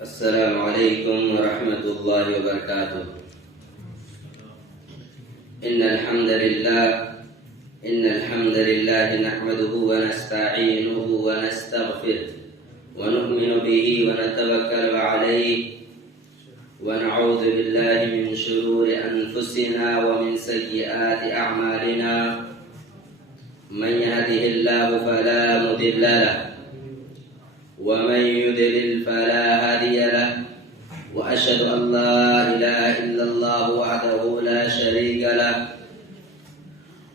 السلام علیکم ورحمۃ اللہ وبرکاتہ۔ ان الحمد للہ نحمده ونستعینه ونستغفره ونؤمن به ونتوکل علیہ ونعوذ باللہ من شرور انفسنا ومن سیئات اعمالنا من يهده الله فلا مضل له ومن يضلل فلا هادي له وأشهد أن لا إله إلا الله وحده لا شريك له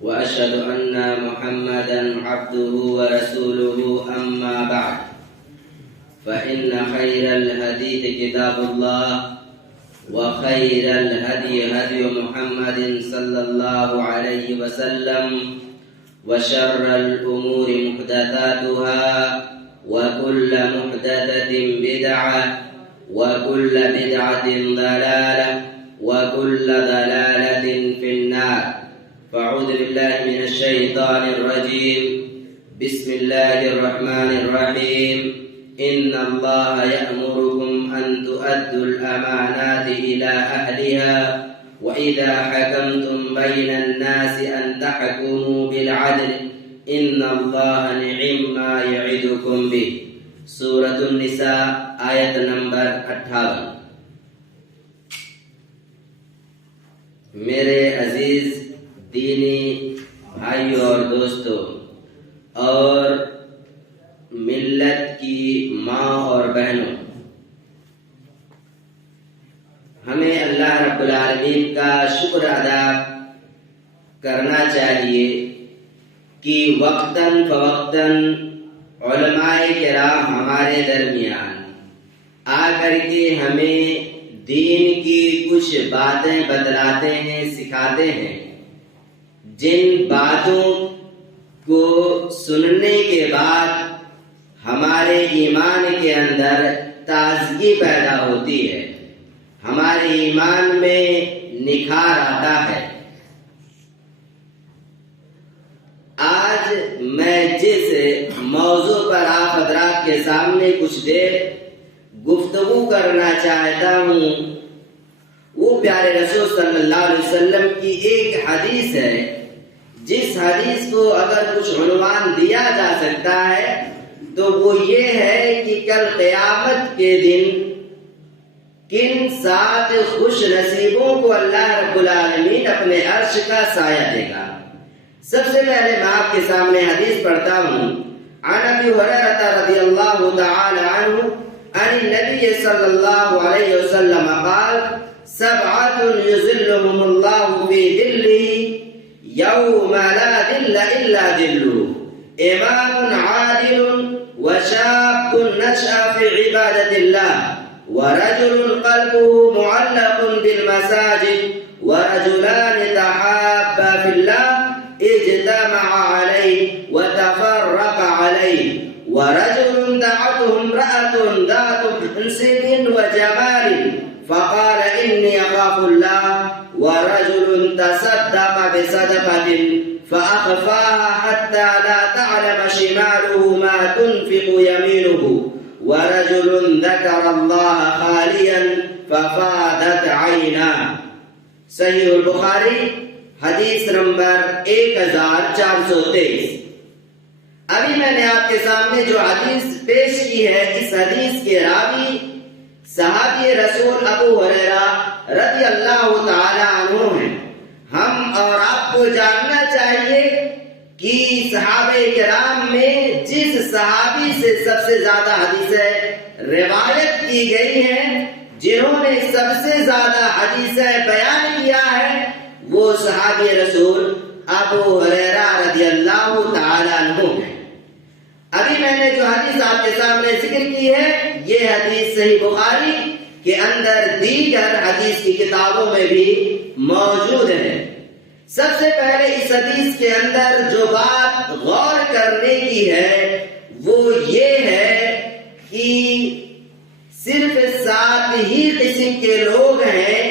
وأشهد أن محمدا عبده ورسوله أما بعد فإن خير الحديث كتاب الله وخير الهدي هدي محمد صلى الله عليه وسلم وشر الأمور محدثاتها وكل محدثة بدعة وكل بدعة ضلالة وكل ضلالة في النار فأعوذ بالله من الشيطان الرجيم بسم الله الرحمن الرحيم إن الله يأمركم أن تؤدوا الأمانات إلى أهلها وإذا حكمتم بين الناس أن تحكموا بالعدل ان اللہ نعم ما یعدکم بہ۔ سورۃ النساء آیت نمبر 58۔ میرے عزیز دینی بھائیوں اور دوستوں اور ملت کی ماں اور بہنوں، ہمیں اللہ رب العالمین کا شکر ادا کرنا چاہیے کہ وقتاً فوقتاً علماء کرام ہمارے درمیان آ کر کے ہمیں دین کی کچھ باتیں بتلاتے ہیں، سکھاتے ہیں، جن باتوں کو سننے کے بعد ہمارے ایمان کے اندر تازگی پیدا ہوتی ہے، ہمارے ایمان میں نکھار آتا ہے۔ آج میں جس موضوع پر آپ حضرات کے سامنے کچھ دیر گفتگو کرنا چاہتا ہوں وہ پیارے رسول صلی اللہ علیہ وسلم کی ایک حدیث ہے، جس حدیث کو اگر کچھ عنوان دیا جا سکتا ہے تو وہ یہ ہے کہ کل قیامت کے دن کن 7 خوش نصیبوں کو اللہ رب العالمین اپنے عرش کا سایہ دے گا۔ سب سے پہلے میں آپ کے سامنے حدیث پڑھتا ہوں۔ عن ابی ہریرہ رضی اللہ تعالی عنہ عن النبی صلی اللہ علیہ وسلم قال 7 يظلهم اللہ فی ظلہ یوم لا ظل الا ظلہ امام عادل وشاب نشأ فی عبادۃ اللہ ورجل قلبه معلق بالمساجد ورجلان تحابا فی اللہ اجتمع عليه وتفرق عليه ورجل دعته امرأة ذات منصب وجمال فقال إني أخاف الله ورجل تصدق بصدقة فأخفاها حتى لا تعلم شماله ما تنفق يمينه ورجل ذكر الله خاليا ففاضت عيناه۔ صحیح البخاری حدیث نمبر 1423۔ ابھی میں نے آپ کے سامنے جو حدیث پیش کی ہے، اس حدیث کے راوی صحابی رسول ابو ہریرہ رضی اللہ تعالی عنہ ہیں۔ ہم اور آپ کو جاننا چاہیے کہ صحابہ کرام میں جس صحابی سے سب سے زیادہ حدیثیں روایت کی گئی ہیں، جنہوں نے سب سے زیادہ حدیثیں بیان کیا ہے، وہ صحابی رسول ابو ہریرہ رضی اللہ تعالی عنہ ہیں۔ ابھی میں نے جو حدیث آپ کے سامنے ذکر کی ہے، یہ حدیث صحیح بخاری کے اندر دیگر حدیث کی کتابوں میں بھی موجود ہے۔ سب سے پہلے اس حدیث کے اندر جو بات غور کرنے کی ہے وہ یہ ہے کہ صرف 7 ہی قسم کے لوگ ہیں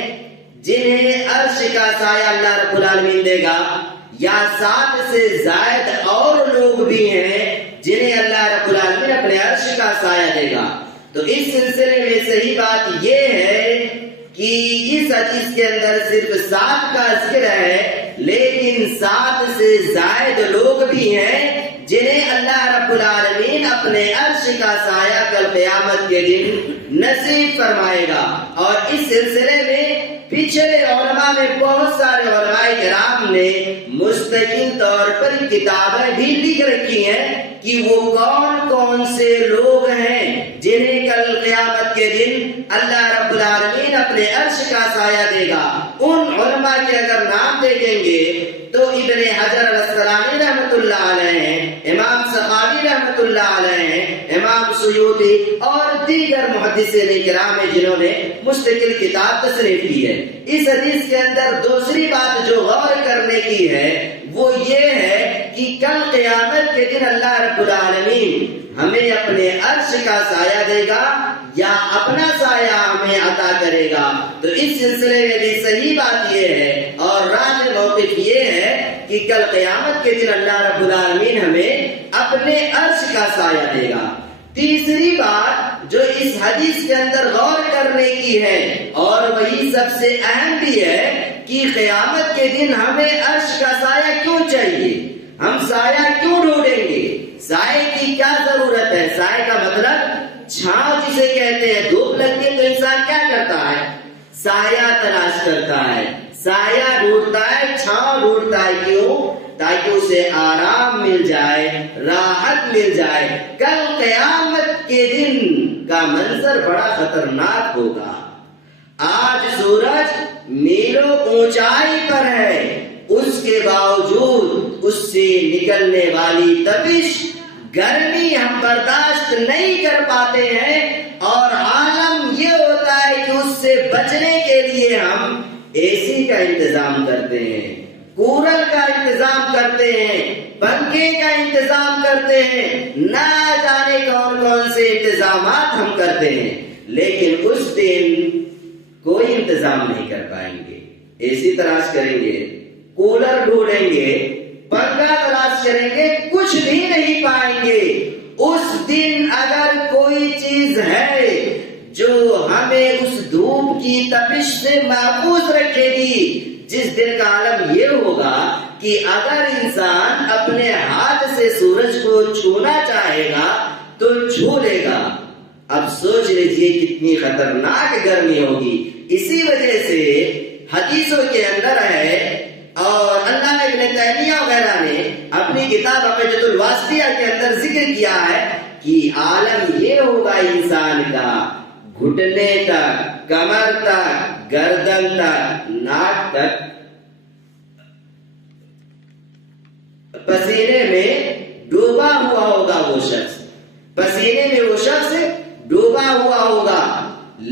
جنہیں عرش کا سایہ اللہ رب العالمین دے گا، یا 7 سے زائد اور لوگ بھی ہیں جنہیں اللہ رب العالمین اپنے عرش کا سایہ دے گا۔ تو اس سلسلے میں صحیح بات یہ ہے کہ اس حدیث کے اندر صرف 7 کا ذکر ہے، لیکن 7 سے زائد لوگ بھی ہیں جنہیں اللہ رب العالمین اپنے عرش کا سایہ کل قیامت کے دن نصیب فرمائے گا۔ اور اس سلسلے میں پچھلے علماء میں بہت سارے علماء کرام نے مستقل طور پر کتابیں بھی لکھ رکھی ہیں کہ وہ کون کون سے لوگ ہیں جنہیں کل قیامت کے دن اللہ رب العالمین اپنے عرش کا سایہ دے گا۔ ان علماء کے اگر نام دیکھیں گے تو ابن حجر الاسقلانی رحمۃ اللہ علیہ ہیں، امام سخاوی رحمۃ اللہ علیہ ہیں، امام سیوطی اور دیگر محدثین کرام ہیں جنہوں نے مستقل کتاب تصنیف کی ہے۔ اس حدیث کے اندر دوسری بات جو غور کرنے کی ہے وہ یہ ہے کہ کل قیامت کے دن اللہ رب العالمین ہمیں اپنے عرش کا سایہ دے گا یا اپنا سایہ ہمیں عطا کرے گا۔ تو اس سلسلے میں بھی صحیح بات یہ ہے اور راج موقف یہ ہے کہ کل قیامت کے دن اللہ رب العالمین ہمیں اپنے عرش کا سایہ دے گا۔ تیسری بات جو اس حدیث کے اندر غور کرنے کی ہے اور وہی سب سے اہم بھی ہے کہ قیامت کے دن ہمیں عرش کا سایہ کیوں چاہیے، ہم سایہ کیوں ڈھونڈیں گے، سائے کی کیا ضرورت ہے۔ سائے کا مطلب چھاؤں جسے کہتے ہیں، دھوپ لگتی ہے تو انسان کیا کرتا ہے، سایہ تلاش کرتا ہے، سایہ ڈھونڈتا ہے، چھاؤں ڈھونڈتا ہے، کیوں؟ تاکہ اسے آرام مل جائے، راحت مل جائے۔ کل قیامت کے دن کا منظر بڑا خطرناک ہوگا۔ آج سورج میلوں اونچائی پر ہے، اس کے باوجود اس سے نکلنے والی تپش گرمی ہم برداشت نہیں کر پاتے ہیں، اور عالم یہ ہوتا ہے کہ اس سے بچنے کے لیے ہم اے سی کا انتظام کرتے ہیں، کولر کا انتظام کرتے ہیں، پنکھے کا انتظام کرتے ہیں، نہ جانے کون کون سے انتظامات ہم کرتے ہیں، لیکن اس دن کوئی انتظام نہیں کر پائیں گے۔ اے سی تلاش کریں گے، کولر ڈھونڈیں گے، پنکھا تلاش کریں گے، کچھ بھی نہیں پائیں گے۔ اس دن اگر کوئی چیز ہے جو ہمیں اس دھوپ کی تپش سے محفوظ رکھے گی، جس دن کا عالم یہ ہوگا کہ اگر انسان اپنے ہاتھ سے سورج کو چھونا چاہے گا تو چھو لے گا۔ اب سوچ لیجئے کتنی خطرناک گرمی ہوگی۔ اسی وجہ سے حدیثوں کے اندر ہے اور اللہ ابن تیمیہ وغیرہ نے اپنی کتاب عقیدۃ الواسطیہ کے اندر ذکر کیا ہے کہ عالم یہ ہوگا انسان کا، گھٹنے تک، کمر تک، گردن تک، ناک تک پسینے میں ڈوبا ہوا ہوگا وہ شخص، پسینے میں وہ شخص ڈوبا ہوا ہوگا،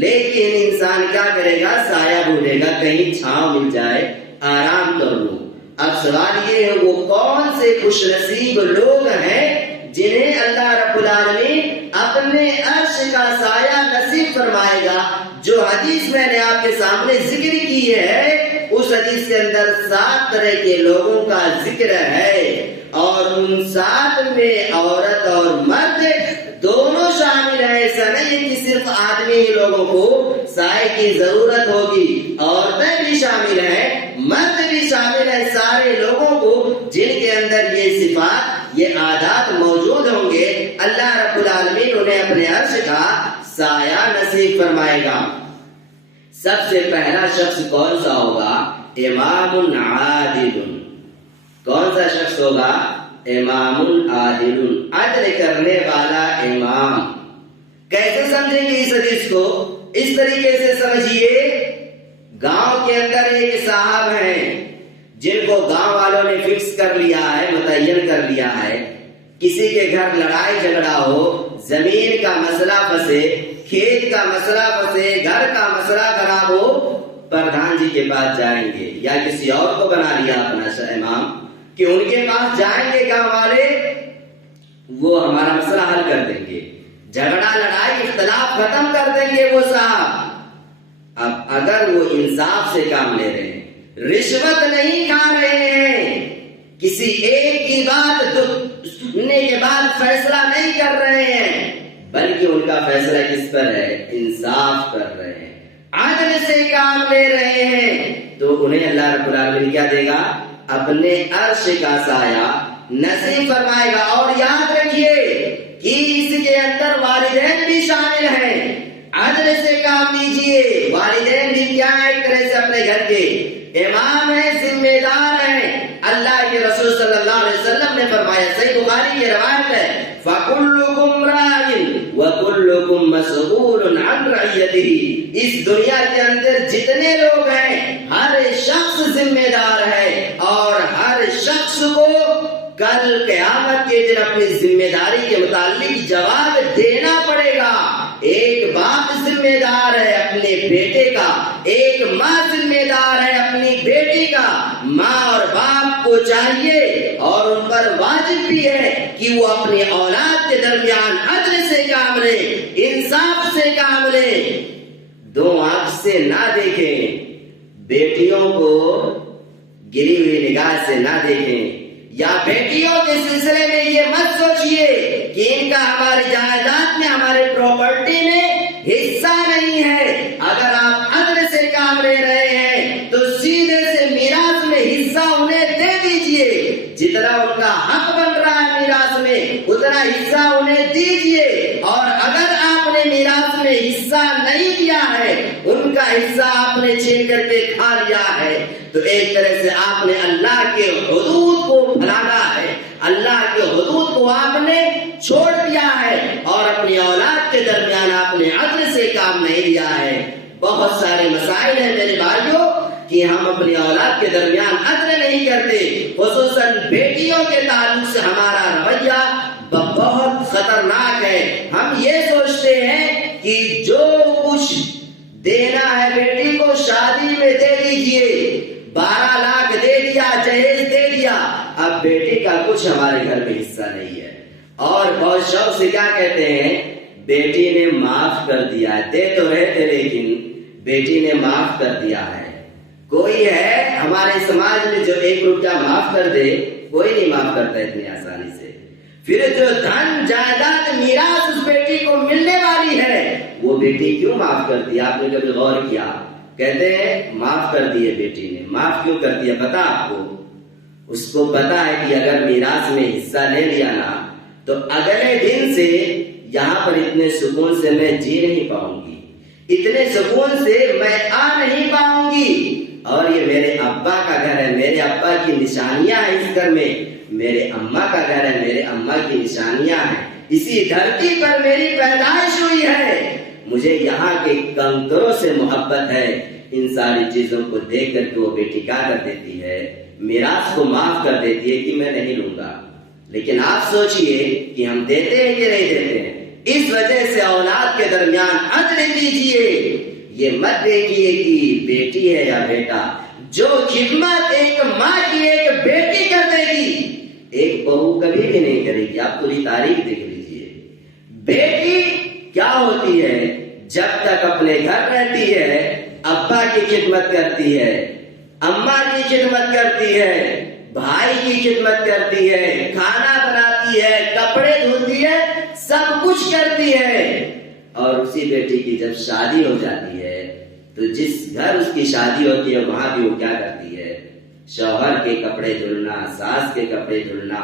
لیکن انسان کیا کرے گا، سایہ ڈھونڈے گا، کہیں چھاؤں مل جائے، آرام کر لوں۔ اب سوال یہ ہے وہ کون سے خوش نصیب لوگ ہیں جنہیں اللہ رب العالمین اپنے عرش کا سایہ نصیب فرمائے گا۔ جو حدیث میں نے آپ کے سامنے ذکر کی ہے اس حدیث کے اندر 7 طرح کے لوگوں کا ذکر ہے، اور ان 7 میں عورت اور مرد دونوں شامل ہیں۔ ایسا نہیں ہے کہ صرف آدمی ہی لوگوں کو سائے کی ضرورت ہوگی، عورتیں بھی شامل ہیں، مرد بھی شامل ہیں، سارے لوگوں کو جن کے اندر یہ صفات، یہ عادات موجود ہوں گے، اللہ رب العالمین انہیں اپنے عرش کا سایہ نصیب فرمائے گا۔ سب سے پہلا شخص کون سا ہوگا؟ امام عادل۔ کون سا شخص ہوگا؟ امام عادل، عدل کرنے والا امام۔ کیسے سمجھیں گے اس حدیث کو؟ اس طریقے سے سمجھیے، گاؤں کے اندر ایک صاحب ہیں جن کو گاؤں والوں نے فکس کر لیا ہے، متعین کر لیا ہے، کسی کے گھر لڑائی جھگڑا ہو، زمین کا مسئلہ پھنسے، کھیت کا مسئلہ پھنسے، گھر کا مسئلہ خراب ہو، پردھان جی کے پاس جائیں گے، یا کسی اور کو بنا لیا اپنا امام کہ ان کے پاس جائیں گے گاؤں والے، وہ ہمارا مسئلہ حل کر دیں گے، جھگڑا لڑائی اختلاف ختم کر دیں گے وہ صاحب۔ اب اگر وہ انصاف سے کام لے رہے ہیں، رشوت نہیں کھا رہے ہیں، کسی ایک کی بات سننے کے بعد فیصلہ نہیں کر رہے ہیں، بلکہ ان ان کا فیصلہ کس پر ہے؟ انصاف کر رہے ہیں، عدل سے کام لے رہے ہیں، تو انہیں اللہ رب العالمین کیا دے گا؟ اپنے عرش کا سایہ نصیب فرمائے گا۔ اور یاد رکھیے کہ اس کے اندر والدین بھی شامل ہیں۔ عدل سے کام لیجئے، والدین بھی کیا ہے؟ ایک طرح سے اپنے گھر کے امام ہیں، ذمہ دار ہیں۔ اللہ کے رسول صلی اللہ علیہ وسلم نے فرمایا، صحیح بخاری کی روایت ہے، فَكُلُّكُمْ رَاعٍ وَكُلُّكُمْ مَسْئُولٌ عَنْ رَعِيَّتِهِ۔ اس دنیا کے اندر جتنے لوگ ہیں، ہر شخص ذمہ دار ہے، اور ہر شخص کو کل قیامت کے دن اپنی ذمہ داری کے متعلق جواب دینا پڑے گا۔ ایک باپ ذمہ دار ہے اپنے بیٹے کا، ایک ماں ذمہ دار ہے اپنی بیٹی کا۔ ماں اور باپ کو چاہیے اور ان پر واجب بھی ہے کہ وہ اپنی اولاد کے درمیان عدل سے کام لیں، انصاف سے کام لیں، دو آنکھ سے نہ دیکھیں، بیٹیوں کو گری ہوئی نگاہ سے نہ دیکھیں، یا بیٹیوں کے سلسلے میں یہ مت سوچئے کہ ان کا ہماری جائیداد میں، ہمارے پراپرٹی میں حصہ نہیں ہے۔ اگر آپ عدل سے کام لے رہے ہیں تو سیدھے سے میراث میں حصہ انہیں دے دیجئے، جتنا ان کا حق بن رہا ہے میراث میں اتنا حصہ انہیں دیجئے۔ اور اگر آپ نے میراث میں حصہ نہیں دیا ہے، ان کا حصہ آپ نے چھین کر کے کھا لیا ہے، تو ایک طرح سے آپ نے اللہ کے حدود کو بھلانا ہے، اللہ کے حدود کو آپ نے چھوڑ دیا ہے، اور اپنی اولاد کے درمیان آپ نے عدل سے کام نہیں لیا ہے۔ بہت سارے مسائل ہیں میرے بھائیوں کہ ہم اپنی اولاد کے درمیان عدل نہیں کرتے، خصوصاً بیٹیوں کے تعلق سے ہمارا رویہ بہت خطرناک ہے۔ ہم یہ سوچتے ہیں کہ جو کچھ دینا ہے بیٹی کو شادی میں دے دیجئے، 12 لاکھ دے دیا، جہیز دے دیا، اب بیٹی کا کچھ ہمارے گھر میں حصہ نہیں ہے۔ اور بہت شوق سے کیا کہتے ہیں؟ بیٹی نے معاف کر دیا ہے، دے تو رہے تھے لیکن بیٹی نے معاف کر دیا ہے۔ کوئی ہے ہمارے سماج میں جو 1 روپیہ معاف کر دے؟ کوئی نہیں معاف کرتا اتنی آسانی سے۔ پھر جو دھن جائیداد میراث اس بیٹی کو ملنے والی ہے، وہ بیٹی کیوں معاف کر دیا؟ آپ نے کبھی غور کیا؟ کہتے ہیں معاف کر دیے بیٹی نے، معاف کیوں کر دیا پتا آپ کو؟ اس کو پتا ہے کہ اگر میراث میں حصہ لے لیا نا تو اگلے دن سے یہاں پر اتنے سکون سے میں جی نہیں پاؤں گی، اتنے سکون سے میں آ نہیں پاؤں گی، اور یہ میرے ابا کا گھر ہے، میرے ابا کی نشانیاں ہیں اس گھر میں، میرے اماں کا گھر ہے، میرے اماں کی نشانیاں ہیں، اسی دھرتی پر میری پیدائش ہوئی ہے، مجھے یہاں کے کنکروں سے محبت ہے۔ ان ساری چیزوں کو دیکھ کر کے وہ بیٹی کیا کر دیتی ہے؟ میراث کو معاف کر دیتی ہے کہ میں نہیں لوں گا۔ لیکن آپ سوچئے کہ ہم دیتے ہیں کہ نہیں دیتے ہیں؟ اس وجہ سے اولاد کے درمیان عدل کیجئے، یہ مت دیکھیے کہ بیٹی ہے یا بیٹا۔ جو خدمت ایک ماں کی ایک بیٹی کر دے گی، ایک بہو کبھی بھی نہیں کرے گی۔ آپ پوری تاریخ دیکھ لیجئے، بیٹی کیا ہوتی ہے؟ جب تک اپنے گھر رہتی ہے ابا کی خدمت کرتی ہے، اماں کی خدمت کرتی ہے، بھائی کی خدمت کرتی ہے، کھانا بناتی ہے، کپڑے دھوتی ہے، سب کچھ کرتی ہے۔ اور اسی بیٹی کی جب شادی ہو جاتی ہے تو جس گھر اس کی شادی ہوتی ہے وہاں بھی وہ کیا کرتی ہے؟ شوہر کے کپڑے دھلنا، ساس کے کپڑے دھلنا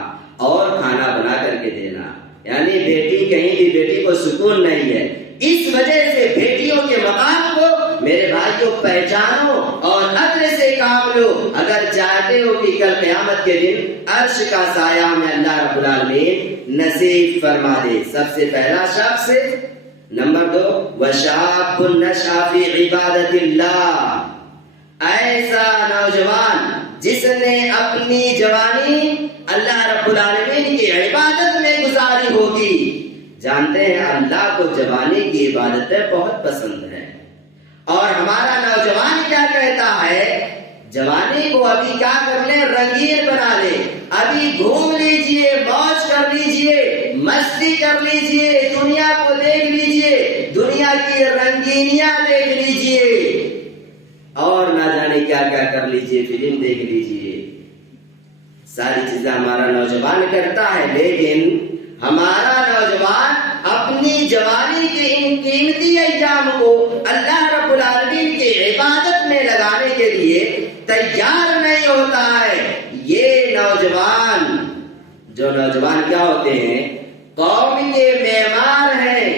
اور کھانا بنا کر کے دینا، یعنی بیٹی کہیں بھی بیٹی کو سکون نہیں ہے۔ اس وجہ سے بیٹیوں کے مقام کو میرے بھائیوں پہچانو اور عدل سے کام لو، اگر چاہتے ہو کہ کل قیامت کے دن عرش کا سایہ میں اللہ رب العالمین نصیب فرما دے۔ سب سے پہلا شخص، نمبر 2، وَشَابٌ نَشَأَ فِي عِبَادَةِ اللَّهِ، ایسا نوجوان جس نے اپنی جوانی اللہ رب العالمین کی عبادت میں گزاری ہوگی۔ جانتے ہیں اللہ کو جوانی کی عبادتیں بہت پسند ہیں، اور ہمارا نوجوان کیا کہتا ہے؟ جوانی کو ابھی کیا کر لیں؟ رنگین بنا لیں، ابھی گھوم لیجئے، موج کر لیجئے، مستی کر لیجئے، دنیا کو دیکھ لیجئے، دنیا کی رنگینیاں دیکھ لیجئے، اور نہ جانے کیا کیا کر لیجئے، فلم دیکھ لیجئے، ساری چیزیں ہمارا نوجوان کرتا ہے۔ لیکن ہمارا نوجوان اپنی جوانی کے ان قیمتی ایام کو اللہ رب العالمین کی عبادت میں لگانے کے لیے تیار نہیں ہوتا ہے۔ یہ نوجوان کیا ہوتے ہیں؟ قوم کے معمار ہیں،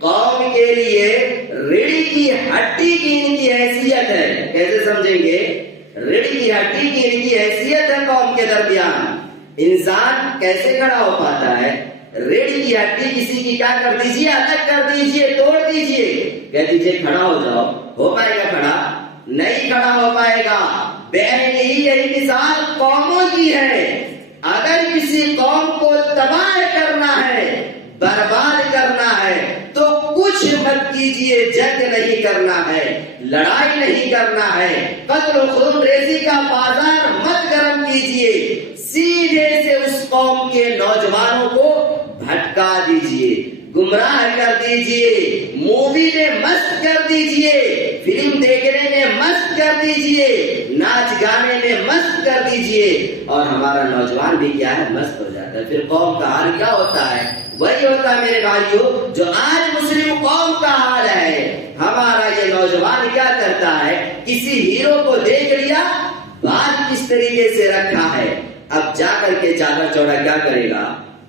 قوم کے لیے ریڑھ کی ہڈی کی ان کی حیثیت ہے۔ کیسے سمجھیں گے؟ ریڑھ کی ہڈی کی ان کی حیثیت ہے قوم کے درمیان۔ انسان کیسے کھڑا ہو پاتا ہے؟ ریڑھ کی ہڈی کسی کی کیا کر دیجیے، الگ کر دیجیے، توڑ دیجیے، کہہ دیجیے کھڑا ہو جاؤ، ہو پائے گا کھڑا؟ نہیں کھڑا ہو پائے گا۔ یہی مثال قوموں کی ہے۔ اگر کسی قوم کو تباہ کرنا ہے، برباد کرنا ہے، تو کچھ مت کیجیے، جنگ نہیں کرنا ہے، لڑائی نہیں کرنا ہے، قتل و خون ریزی کا بازار مت گرم کیجیے، سیدھے سے اس قوم کے نوجوانوں کو بھٹکا دیجیے، گمراہ کر دیجیے، مووی میں مست کر دیجیے، فلم دیکھنے میں مست کر دیجیے، ناچ گانے میں مست کر دیجیے، اور ہمارا نوجوان بھی کیا ہے؟ مست ہو جاتا ہے۔ پھر قوم کا حال کیا ہوتا ہے؟ وہی ہوتا ہے میرے بھائیوں جو آج مسلم قوم کا حال ہے۔ ہمارا یہ نوجوان کیا کرتا ہے؟ کسی ہیرو کو دیکھ لیا، بات کس طریقے سے رکھا ہے، اب جا کر کے چادر چوڑا کیا کرے گا؟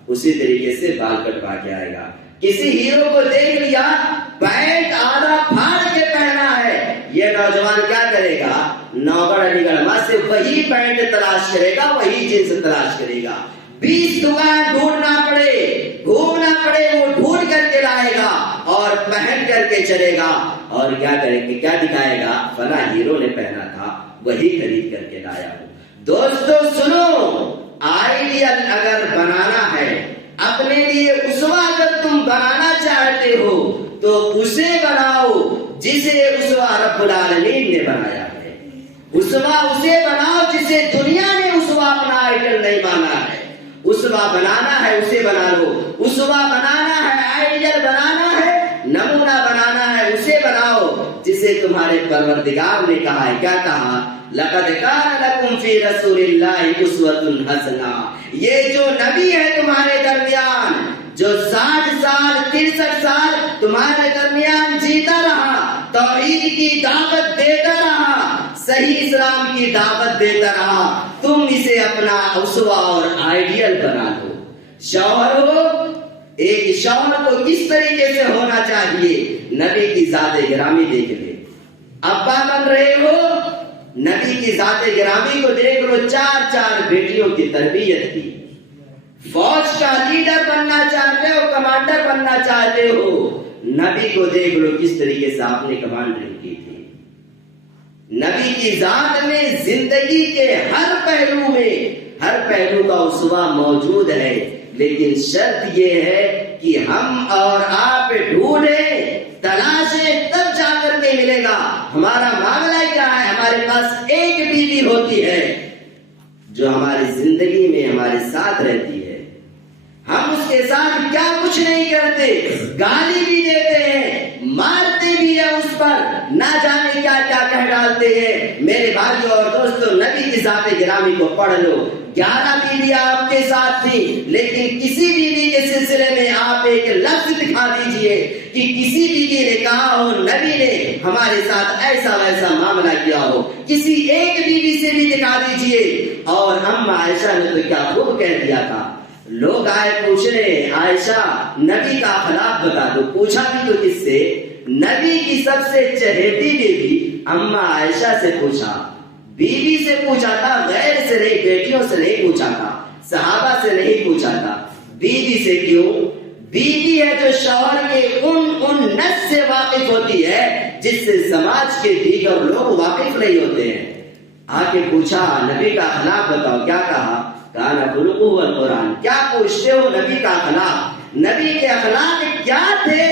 اسی طریقے سے بال کٹوا کے آئے گا۔ کسی ہیرو کو دیکھ لیا، پینٹ آدھا پھاڑ کے پہنا ہے، یہ نوجوان کیا کرے گا؟ نوگڑھ علی گڑھ سے وہی پینٹ تلاش کرے گا، وہی جنس تلاش کرے گا، 20 دکان ڈھونڈنا پڑے، گھومنا پڑے، وہ ڈھونڈ کر کے لائے گا اور پہن کر کے چلے گا، اور کیا کرے گا؟ کیا دکھائے گا؟ فلاں ہیرو نے پہنا تھا، وہی خرید کر کے لایا ہوں۔ دوستو سنو، آئیڈیل اگر بنانا ہے، اپنے لیے اسوہ اگر تم بنانا چاہتے ہو تو اسے بناؤ جسے اسوہ رب العالمین نے بنایا ہے۔ اسوہ اسے بناؤ جسے دنیا نے اسوہ اپنا آئیڈل نہیں مانا ہے۔ اسوہ بنانا ہے اسے بنا لو، اسوہ بنانا ہے، آئیڈل بنانا ہے، نمونہ بنانا ہے، اسے بناؤ جسے تمہارے پروردگار نے کہا ہے۔ کیا کہا؟ لَقَدْ كَانَ لَكُمْ فِي رَسُولِ اللَّهِ أُسْوَةٌ حَسَنَةٌ۔ یہ جو نبی ہے تمہارے درمیان، جو 60 سال 63 سال تمہارے درمیان جیتا رہا، توحید کی دعوت دیتا رہا، صحیح اسلام کی دعوت دیتا رہا، تم اسے اپنا اسوہ اور آئیڈیل بنا لو۔ شوہر ہو، ایک شوہر کو کس طریقے سے ہونا چاہیے؟ نبی کی ذات گرامی دیکھ لے۔ ابا بن رہے ہو، نبی کی ذات گرامی کو دیکھ لو، 4 بیٹیوں کی تربیت کی۔ فوج کا لیڈر بننا چاہتے ہو، کمانڈر بننا چاہتے ہو، نبی کو دیکھ لو کس طریقے سے آپ نے کمانڈرنگ کی تھی۔ نبی کی ذات میں زندگی کے ہر پہلو کا اسوہ موجود ہے، لیکن شرط یہ ہے کہ ہم اور آپ ڈھونڈیں، تلاشیں، تب جا کر کے ملے گا۔ ہمارا معاملہ کیا ہے؟ ہمارے پاس ایک بیوی ہوتی ہے جو ہماری زندگی میں ہمارے ساتھ رہتی ہے، ہم اس کے ساتھ کیا کچھ نہیں کرتے، گالی بھی دیتے ہیں، مارتے بھی ہیں، اس پر نہ جانے کیا کیا کہہ ڈالتے ہیں۔ میرے بھائیوں اور دوستوں، نبی کی ذات گرامی کو پڑھ لو۔ 11 بیویاں آپ کے ساتھ تھی، لیکن کسی بیوی کے سلسلے میں آپ ایک لفظ دکھا دیجئے کہ کسی بیوی نے کہا ہو نبی نے ہمارے ساتھ ایسا ویسا معاملہ کیا ہو، کسی ایک بیوی سے بھی دکھا دیجئے۔ اور اما عائشہ نے تو کیا خوب کہہ دیا تھا، لوگ آئے پوچھنے عائشہ نبی کا اخلاق بتا دو، پوچھا بھی تو کس سے؟ نبی کی سب سے چہیتی بیوی اما عائشہ سے پوچھا، بیوی سے پوچھا تھا، غیر سے نہیں، بیٹیوں سے نہیں پوچھا تھا، صحابہ سے نہیں پوچھا تھا۔ بیوی سے کیوں؟ بیوی ہے جو شوہر کے ان نس سے واقف ہوتی ہے جس سے سماج کے دیگر لوگ واقف نہیں ہوتے ہیں۔ آ کے پوچھا نبی کا اخلاق بتاؤ، کیا کہا؟ کان خلقہ القرآن۔ کیا پوچھتے ہو نبی کا اخلاق؟ نبی کے اخلاق کیا تھے؟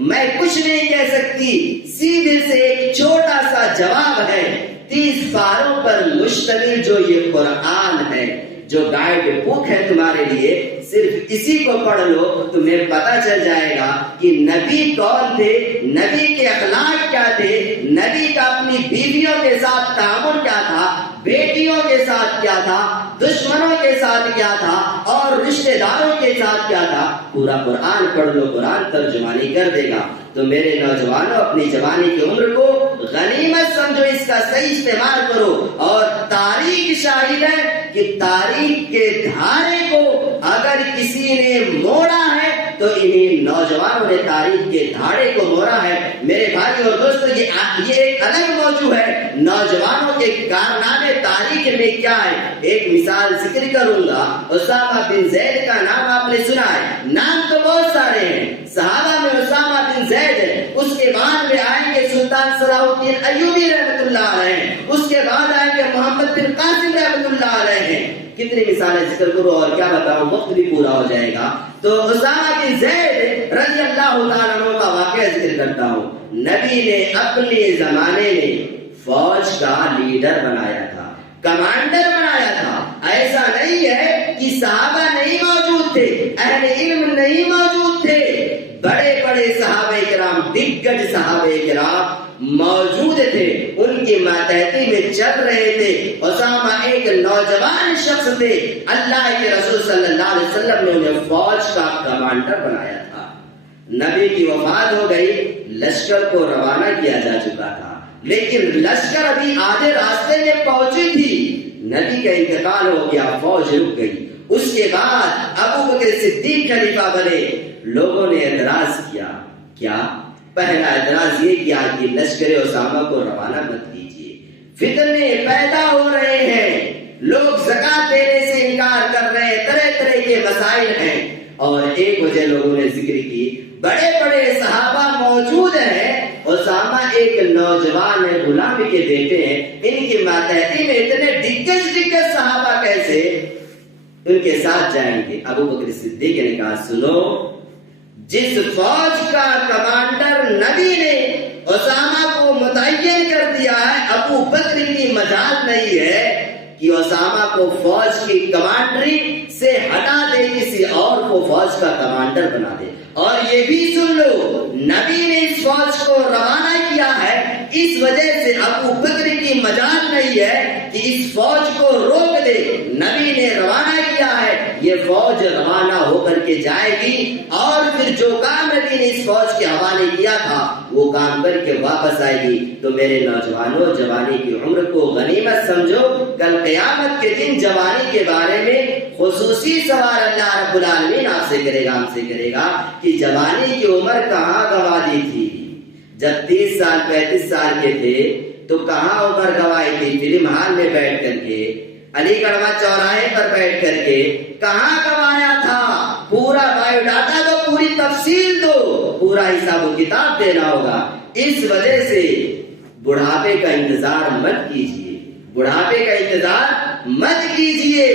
میں کچھ نہیں کہہ سکتی، سیدھے سے ایک چھوٹا سا جواب ہے، 30 پاروں پر مشتمل جو یہ قرآن ہے، جو گائیڈ بک ہے تمہارے لیے، صرف اسی کو پڑھ لو، تمہیں پتا چل جائے گا کہ نبی کون تھے، نبی کے اخلاق کیا تھے، نبی کا اپنی بیویوں کے ساتھ تعامل کیا تھا، بیٹیوں کے ساتھ کیا تھا، دشمنوں کے ساتھ کیا تھا، اور رشتہ داروں کے کے ساتھ کیا تھا؟ پورا قرآن پڑھ لو، قرآن ترجمانی کر دے گا۔ تو میرے نوجوانوں، اپنی جوانی کی عمر کو غنیمت سمجھو، اس کا صحیح استعمال کرو۔ اور تاریخ شاہد ہے کہ تاریخ کے دھارے کو اگر کسی نے موڑا ہے تو انہیں نوجوانوں نے تاریخ کے دھاڑے کو موڑا ہے۔ میرے بھائی اور دوستو، یہ ایک الگ موضوع ہے۔ نوجوانوں کے کارنامے تاریخ میں کیا ہے، ایک مثال ذکر کروں گا۔ اسامہ بن زید کا نام آپ نے سنا ہے، نام تو بہت سارے ہیں صحابہ میں، اسامہ بن زید ہے، اس کے بعد میں آئیں گے سلطان صلاح الدین ایوبی رحمۃ اللہ علیہ ہیں، اس کے بعد آئیں گے محمد بن قاسم رحمۃ اللہ علیہ ہیں۔ کتنی مثالیں ذکر کرو اور کیا بتاؤں، وقت بھی پورا ہو جائے گا۔ تو اسامہ بن زید رضی اللہ تعالیٰ عنہ کا واقعہ ذکر کرتا ہوں۔ نبی نے اپنے زمانے میں فوج کا لیڈر بنایا تھا، کمانڈر بنایا تھا۔ ایسا نہیں ہے کہ صحابہ نہیں موجود تھے، اہل علم نہیں موجود تھے، بڑے بڑے صحابہ کرام، دگج صحابہ کرام موجود تھے، ان کی ماتحتی میں چل رہے تھے۔ اسامہ ایک نوجوان شخص تھے، اللہ کے رسول صلی اللہ علیہ وسلم نے انہیں فوج کا کمانڈر بنایا تھا۔ نبی کی وفات ہو گئی، لشکر کو روانہ کیا جا چکا تھا، لیکن لشکر ابھی آدھے راستے میں پہنچی تھی، نبی کا انتقال ہو گیا، فوج رک گئی۔ اس کے بعد ابو بکر صدیق خلیفہ بنے۔ لوگوں نے اعتراض کیا، کیا؟ پہلا اعتراض یہ کیا کہ لشکر اسامہ کو روانہ مت کیجیے، فتنے پیدا ہو رہے ہیں، لوگ زکات دینے سے انکار کر رہے ہیں، طرح طرح کے مسائل ہیں۔ اور ایک وجہ لوگوں نے ذکر کی، بڑے بڑے صحابہ موجود ہیں، اسامہ ایک نوجوان ہے، غلامی کے بیٹے ہیں، ان کی ماتحتی میں اتنے دگج صحابہ کیسے ان کے ساتھ جائیں گے؟ ابو بکر صدیق نے کہا، سنو، جس فوج کا کمانڈر نبی نے اسامہ کو متعین کر دیا ہے، ابو بکر کی مجال نہیں ہے کہ اسامہ کو فوج کی کمانڈری سے ہٹا دے، کسی اور کو فوج کا کمانڈر بنا دے۔ اور یہ بھی سن لو، نبی نے اس فوج کو روانہ کیا ہے، اس وجہ سے ابو بکر کی مجال نہیں ہے کہ اس فوج کو روک دے۔ نبی نے روانہ کیا ہے، یہ فوج روانہ ہو کر کے جائے گی، اور پھر جو کام نبی نے اس فوج کے حوالے کیا تھا وہ کام کر کے واپس آئے گی۔ تو میرے نوجوانوں، جوانی کی عمر کو غنیمت سمجھو، کل قیامت کے دن جوانی کے بارے میں خصوصی سوال اللہ رب العالمین آپ سے کرے گا، ہم سے کرے گا کہ جوانی کی عمر کہاں گوا دی تھی؟ جب 30 سال 35 سال کے تھے تو کہاں عمر گوائی تھی؟ فلم ہال میں بیٹھ کر کے، علی گڑھ چوراہے پر بیٹھ کر کے کہاں گوایا تھا؟ پورا بایو ڈاٹا دو، پوری تفصیل دو، پورا حساب و کتاب دینا ہوگا۔ اس وجہ سے بڑھاپے کا انتظار مت کیجیے، بڑھاپے کا انتظار مت کیجیے،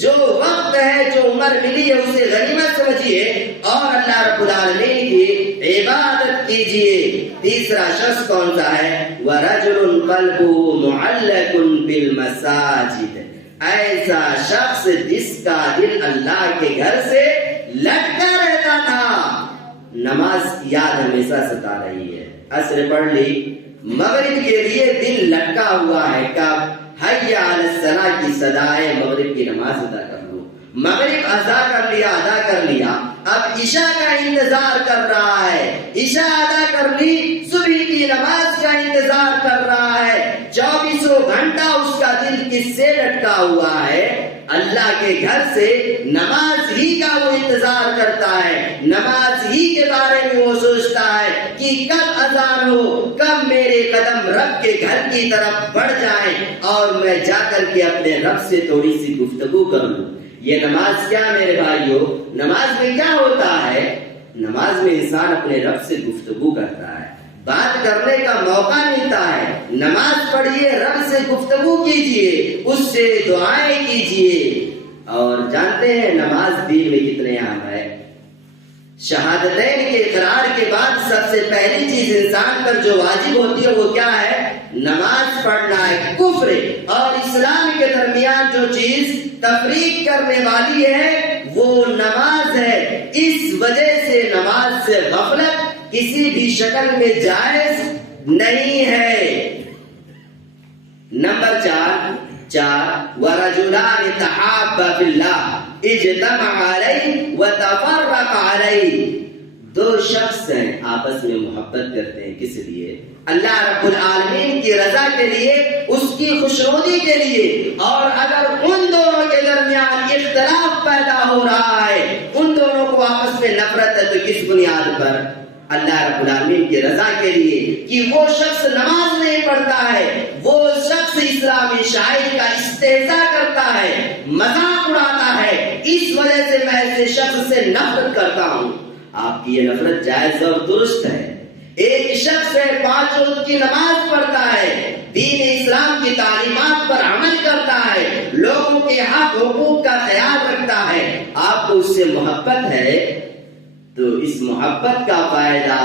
جو وقت ہے، جو عمر ملی ہے اسے غنیمت سمجھیے اور اللہ رب العالمین کی عبادت کیجیے۔ تیسرا شخص کون سا ہے؟ وَرَجُلٌ قَلْبُهُ مُعَلَّقٌ بِالْمَسَاجِدِ، ایسا شخص جس کا دل اللہ کے گھر سے لٹکا رہتا تھا۔ نماز کی یاد ہمیشہ ستا رہی ہے، عصر پڑھ لی، مغرب کے لیے دل لٹکا ہوا ہے، کب؟ حی علی الصلاۃ کی صدائے مغرب کی نماز ادا کر لو، مغرب ادا کر لیا، ادا کر لیا، اب عشاء کا انتظار کر رہا ہے، عشاء ادا کر لی، صبح کی نماز کا انتظار کر رہا ہے، 24 گھنٹہ اس کا دل کس سے لٹکا ہوا ہے؟ اللہ کے گھر سے۔ نماز ہی کا وہ انتظار کرتا ہے، نماز ہی کے بارے میں وہ سوچتا ہے کہ کب اذان ہو، کب میرے قدم رب کے گھر کی طرف بڑھ جائیں اور میں جا کر کے اپنے رب سے تھوڑی سی گفتگو کر لوں۔ یہ نماز کیا میرے بھائیوں؟ نماز میں کیا ہوتا ہے؟ نماز میں انسان اپنے رب سے گفتگو کرتا ہے، بات کرنے کا موقع ملتا ہے۔ نماز پڑھیے، رب سے گفتگو کیجیے، اس سے دعائیں کیجیے۔ اور جانتے ہیں نماز دین میں کتنے اہم ہے؟ شہادتین کے اقرار کے بعد سب سے پہلی چیز انسان پر جو واجب ہوتی ہے وہ کیا ہے؟ نماز پڑھنا ہے۔ کفر اور اسلام کے درمیان جو چیز تفریق کرنے والی ہے وہ نماز ہے۔ اس وجہ سے نماز سے غفلت کسی بھی شکل میں جائز نہیں ہے۔ نمبر 4 وَرَجُلَانِ تَحَابَّا فِي اللَّهِ، اجتمع علیہ وتفرق علیہ. دو شخص ہیں آپس میں محبت کرتے ہیں کس لیے؟ اللہ رب العالمین کی رضا کے لیے، اس کی خوشنودی کے لیے. اور اگر ان دونوں کے درمیان اختلاف پیدا ہو رہا ہے، ان دونوں کو آپس میں نفرت ہے، تو کس بنیاد پر؟ اللہ رب العالمین کی رضا کے لیے کہ وہ شخص نماز نہیں پڑھتا ہے، وہ شخص اسلامی شاعری کا استہزاء کرتا ہے، مذاق اڑاتا ہے، اس وجہ سے میں ایسے شخص سے نفرت کرتا ہوں. آپ کی یہ نفرت جائز اور درست ہے. ایک شخص ہے 5 وقت کی نماز پڑھتا ہے، دین اسلام کی تعلیمات پر عمل کرتا ہے، لوگوں کے حق حقوق کا خیال رکھتا ہے، آپ کو اس سے محبت ہے، تو اس محبت کا فائدہ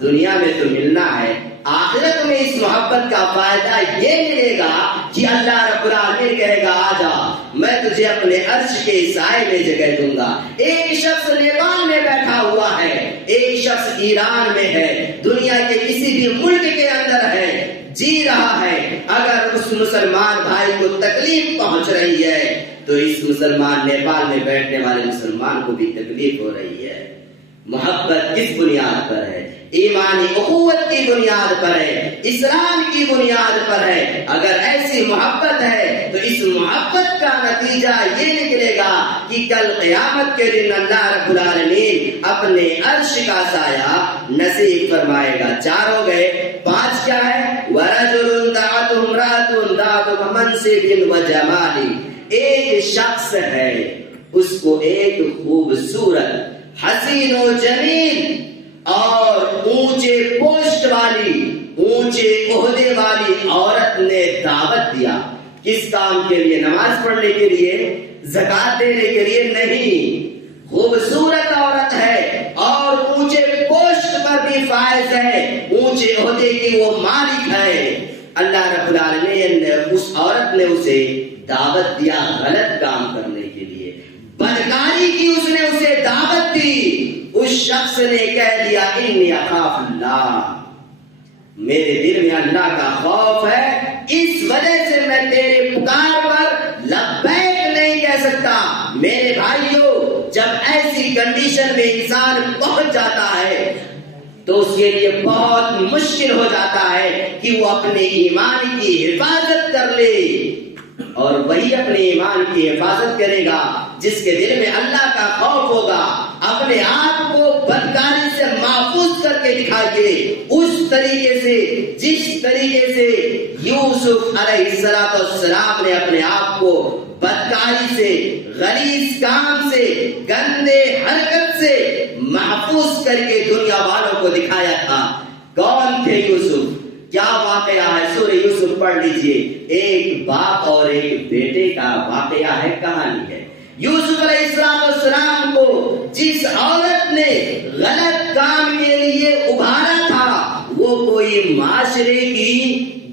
دنیا میں تو ملنا ہے، آخرت میں اس محبت کا فائدہ یہ ملے گا کہ اللہ رب العالمین کہے گا آجا میں تجھے اپنے عرش کے سائے میں جگہ دوں گا. ایک شخص نیپال میں بیٹھا ہوا ہے، ایک شخص ایران میں ہے، دنیا کے کسی بھی ملک کے اندر ہے، جی رہا ہے. اگر اس مسلمان بھائی کو تکلیف پہنچ رہی ہے تو اس مسلمان نیپال میں بیٹھنے والے مسلمان کو بھی تکلیف ہو رہی ہے. محبت کس بنیاد پر ہے؟ ایمانی اخوت کی بنیاد پر ہے، اسلام کی بنیاد پر ہے. اگر ایسی محبت ہے تو اس محبت کا نتیجہ یہ نکلے گا کہ کل قیامت کے دن اللہ رب العالمین اپنے عرش کا سایہ نصیب فرمائے گا. 4 ہو گئے، 5 کیا ہے؟ وَرَجُلٌ دَعَتْهُ امْرَأَةٌ ذَاتُ مَنْصِبٍ وَجَمَالٍ. ایک شخص ہے، اس کو ایک خوبصورت، حسین و جمیل اور اونچے پوسٹ والی، اونچے عہدے والی عورت نے دعوت دیا. کس کام کے لیے؟ نماز پڑھنے کے لیے، زکات دینے کے لیے نہیں. خوبصورت عورت ہے اور اونچے پوسٹ پر بھی فائز ہے، اونچے عہدے کی وہ مالک ہے. اللہ رب العالمین نے اس عورت نے اسے دعوت دیا غلط کام کرنے کے لیے، بدکاری کی اس نے اسے دعوت دی. اس شخص نے کہہ دیا انی اخاف اللہ، میرے دل میں اللہ کا خوف ہے، اس وجہ سے میں تیرے پکار پر لبیک نہیں کہہ سکتا. میرے بھائیوں، جب ایسی کنڈیشن میں انسان پہنچ جاتا ہے تو اس کے لیے بہت مشکل ہو جاتا ہے کہ وہ اپنے ایمان کی حفاظت کر لے. اور وہی اپنے ایمان کی حفاظت کرے گا جس کے دل میں اللہ کا خوف ہوگا، اپنے آپ کو بدکاری سے محفوظ کر کے دکھائیے اس طریقے سے جس طریقے سے یوسف علیہ السلام نے اپنے آپ کو بدکاری سے، غلیظ کام سے، گندے حرکت سے محفوظ کر کے دنیا والوں کو دکھایا تھا. کون تھے یوسف؟ کیا واقعہ ہے؟ سورہ یوسف پڑھ لیجئے. ایک باپ اور ایک بیٹے کا واقعہ ہے، کہانی ہے. یوسف علیہ السلام کو جس عورت نے غلط کام کے لیے ابھارا تھا وہ کوئی معاشرے کی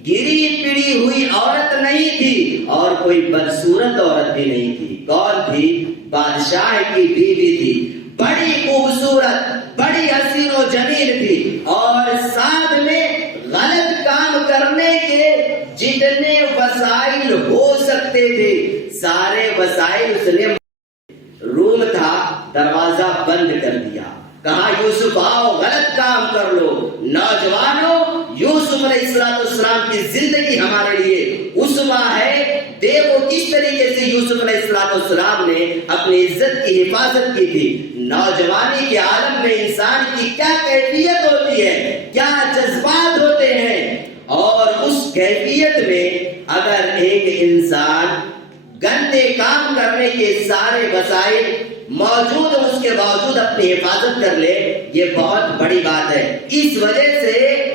گری پڑی ہوئی عورت نہیں تھی اور کوئی بدصورت عورت بھی نہیں تھی. کون تھی؟ بادشاہ کی بیوی تھی، بڑی خوبصورت، بڑی حسین و جمیل تھی، اور ساتھ میں غلط کام کرنے کے جتنے وسائل ہو سکتے تھے سارے وسائل اس نے، روم تھا دروازہ بند کر دیا، کہا یوسف آؤ غلط کام کر لو. نوجوانوں، یوسف علیہ السلام کی زندگی ہمارے لیے اسوہ ہے. دیکھو کس طریقے سے یوسف علیہ السلام نے اپنی عزت کی حفاظت کی تھی. نوجوانی کے عالم میں انسان کی کیا کیفیت ہوتی ہے، کیا جذبات ہوتے ہیں، اور اس کیفیت میں اگر ایک انسان گندے کام کرنے کے سارے وسائل موجود ہوں اس کے باوجود اپنی حفاظت کر لے، یہ بہت بڑی بات ہے. اس وجہ سے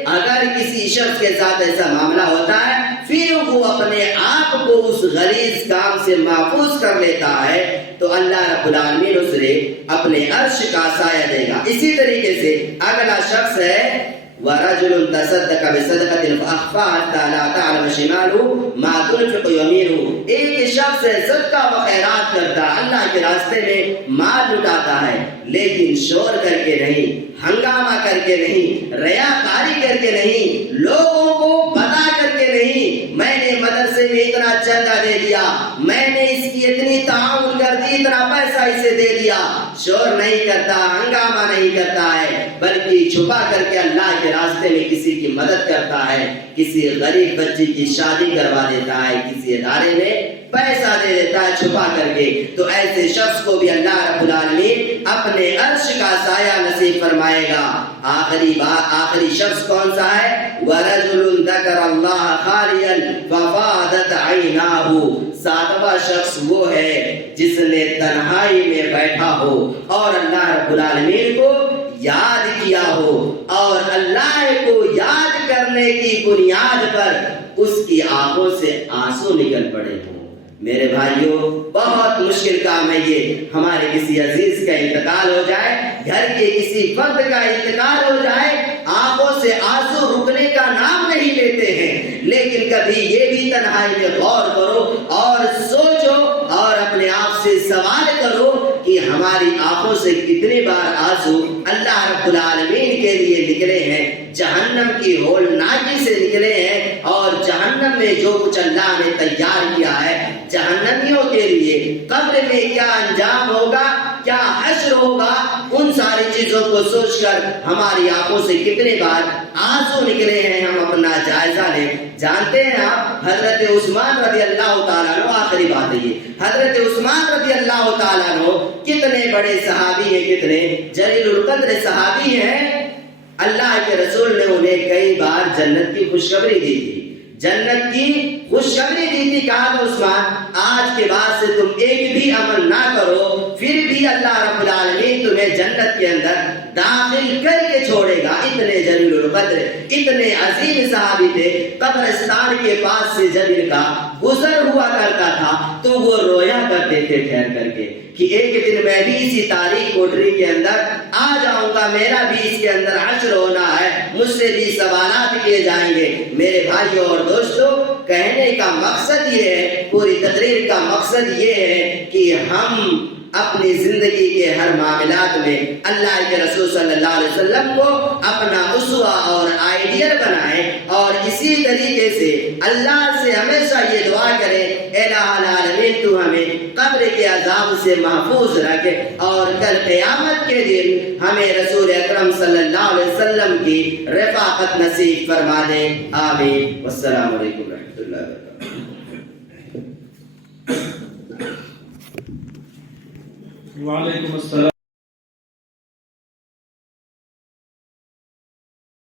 اگر کسی شخص کے ساتھ ایسا معاملہ ہوتا ہے پھر وہ اپنے آپ کو اس غلیظ کام سے محفوظ کر لیتا ہے تو اللہ رب العالمین اسے اپنے عرش کا سایہ دے گا. اسی طریقے سے اگلا شخص ہے وَرَجُلٌ تَصَدَّقَ بِصَدَقَةٍ فَأَخْفَاهَا حَتَّى لَا تَعْلَمَ شِمَالُهُ مَا تُنْفِقُ يَمِينُهُ. ایک شخص صدقہ و خیرات کرتا، اللہ کے راستے میں مال لٹاتا ہے، لیکن شور کر کے نہیں، ہنگامہ کر کے نہیں، ریاکاری کر کے نہیں، لوگوں کو بتا کر کے نہیں، میں نے مدرسے میں اتنا چندہ دے دیا، میں نے اس کی اتنی تعاون کر دی، اتنا پیسہ اسے دے دیا، شور نہیں کرتا، ہنگامہ نہیں کرتا ہے، بلکہ چھپا کر کے اللہ کے راستے میں کسی کی مدد کرتا ہے، کسی غریب بچی کی شادی کروا دیتا ہے، کسی ادارے میں پیسہ دے دیتا ہے چھپا کر کے، تو ایسے شخص کو بھی اللہ رب العالمین اپنے عرش کا سایہ نصیب فرمائے گا۔ آخری شخص کون سا ہے؟ وَرَجُلٌ ذَكَرَ اللَّهَ خَالِيًا فَفَاضَتْ عَيْنَاهُ، ساتواں شخص وہ ہے جس نے تنہائی میں بیٹھا ہو اور اللہ رب العالمین کو یاد کیا ہو، اور اللہ کو یاد کرنے کی بنیاد پر اس کی آنکھوں سے آنسو نکل پڑے ہوں۔ میرے بھائیوں، بہت مشکل کام ہے یہ، ہمارے کسی عزیز کا انتقال ہو جائے، گھر کے کسی فرد کا انتقال ہو جائے، آنکھوں سے آنسو رکنے کا نام نہیں لیتے ہیں، لیکن کبھی یہ بھی تنہائی میں غور کرو اور سوچو اور اپنے آپ سے سوال کرو کہ ہماری آنکھوں سے کتنی بار آنسو اللہ رب العالمین کے لیے نکلے ہیں، جہنم کی ہولناکی سے نکلے ہیں، اور جہنم میں جو کچھ اللہ نے تیار کیا ہے جہنمیوں کے لیے، قبر میں کیا انجام ہوگا، کیا حشر ہوگا، ان ساری چیزوں کو سوچ کر ہماری آنکھوں سے کتنے بار آنسو نکلے ہیں، ہم اپنا جائزہ لیں۔ جانتے ہیں آپ حضرت عثمان رضی اللہ تعالیٰ عنہ، آخری بات ہے یہ، حضرت عثمان رضی اللہ تعالیٰ عنہ کتنے بڑے صحابی ہیں، کتنے جلیل القدر صحابی ہیں، اللہ کے رسول نے انہیں کئی بار جنت کی خوشخبری دی تھی، جنت کی خوشخبری دی تھی، کہا تھا عثمان آج کے بعد سے تم ایک بھی عمل نہ کرو، پھر بھی اللہ رب العالمین تمہیں جنت کے اندر داخل کر کے چھوڑے گا۔ اتنے جلیل القدر، اتنے عظیم صحابی تھے، قبرستان کے پاس سے جب ان کا گزر ہوا کرتا تھا تو وہ رویا کرتے تھے ٹھہر کر کے کہ ایک دن میں بھی اسی تاریخ کوٹری کے اندر آ جاؤں گا، میرا بھی اس کے اندر حشر ہونا ہے، مجھ سے بھی سوالات کیے جائیں گے۔ میرے بھائیوں اور دوستوں، کہنے کا مقصد یہ ہے، پوری تقریر کا مقصد یہ ہے کہ ہم اپنی زندگی کے ہر معاملات میں اللہ کے رسول صلی اللہ علیہ وسلم کو اپنا اسوہ اور آئیڈیل بنائیں، اور اسی طریقے سے اللہ سے ہمیشہ یہ دعا کریں، اے الہ العالمین تو ہمیں قبر کے عذاب سے محفوظ رکھے، اور کل قیامت کے دن ہمیں رسول اکرم صلی اللہ علیہ وسلم کی رفاقت نصیب فرما دے، آمین۔ والسلام علیکم ورحمۃ اللہ وبرکاتہ۔ وعلیکم السلام۔